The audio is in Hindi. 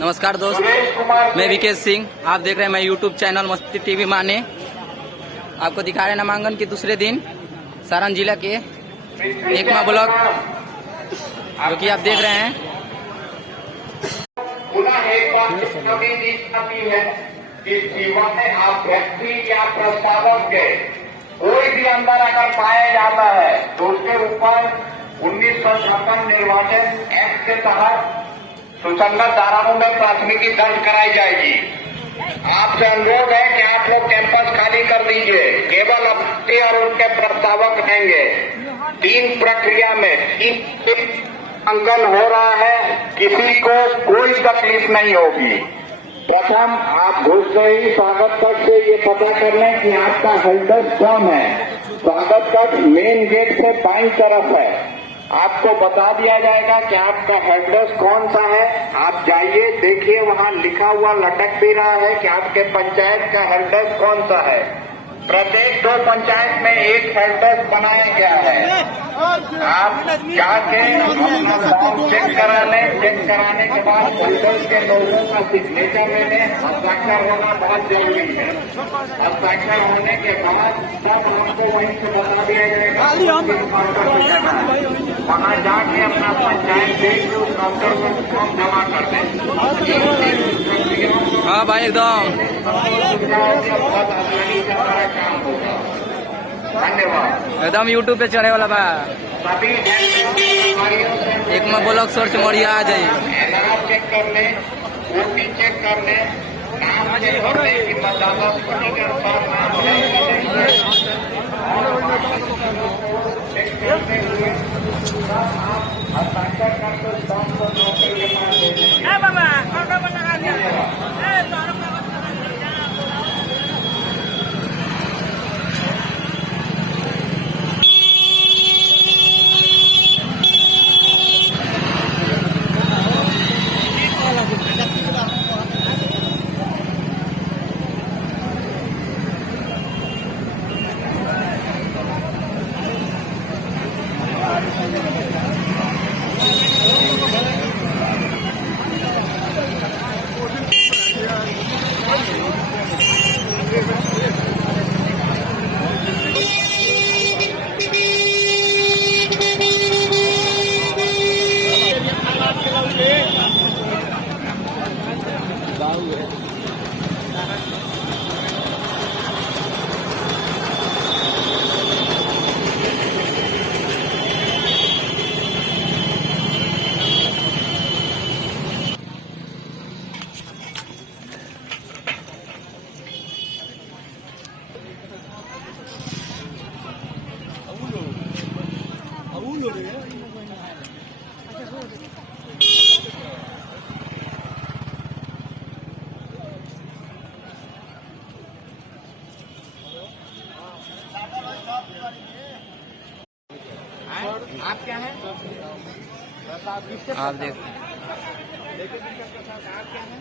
नमस्कार दोस्त, मैं विकेश सिंह। आप देख रहे हैं मैं यूट्यूब चैनल मस्ती टीवी माने। आपको दिखा रहे हैं नामांकन के दूसरे दिन सारण जिला के एकमा ब्लॉक, जो कि आप देख रहे हैं। पुनः एक बात दी जाती है कि जीवन में अभ्यर्थी या प्रस्तावक के कोई भी अंदर अगर पाया जाता है तो उसके ऊपर 1956 निर्वाचन एक्ट के तहत सुसंगत धाराओं में प्राथमिकी दर्ज कराई जाएगी। आपसे अनुरोध है कि आप लोग कैंपस खाली कर दीजिए। केवल अभ्यर्थी और उनके प्रस्तावक रहेंगे। 3 प्रक्रिया में 3 अंकन हो रहा है, किसी को कोई तकलीफ नहीं होगी। प्रथम आप घुसते ही स्वागत कक्ष से ये पता कर लें कि आपका हेल्प कौन है। स्वागत कक्ष मेन गेट से बाईं तरफ है। आपको बता दिया जाएगा कि आपका हेल्प कौन सा है। आप जाइए, देखिए, वहाँ लिखा हुआ लटक भी रहा है कि आपके पंचायत का हेल्प कौन सा है। प्रत्येक 2 पंचायत में एक हेल्प डेस्क बनाया गया है। आप जाके अपना फॉर्म चेक कराने के बाद हेल्प के लोगों का सिग्नेचर लेने, हस्ताक्षर होना बहुत जरूरी है। हस्ताक्षर होने के बाद सब आपको वहीं से बता दिया जाएगा वहाँ जाके अपना पंचायत देख के उस काउंटर में फॉर्म जमा कर दें। हाँ भाई, एकदम धन्यवाद। एकदम यूट्यूब पे चढ़े वाला बा। एकमा ब्लॉक सर्च मरिया आ जाइए। चेक कर ले, ओटी चेक कर ले, नाम चेक कर ले कि मतदाता सूची के अनुसार नाम है। चेक करते हुए हस्ताक्षर करके फॉर्म को नौकरी के पास दे देंगे। आप क्या है? आप देख आप क्या है?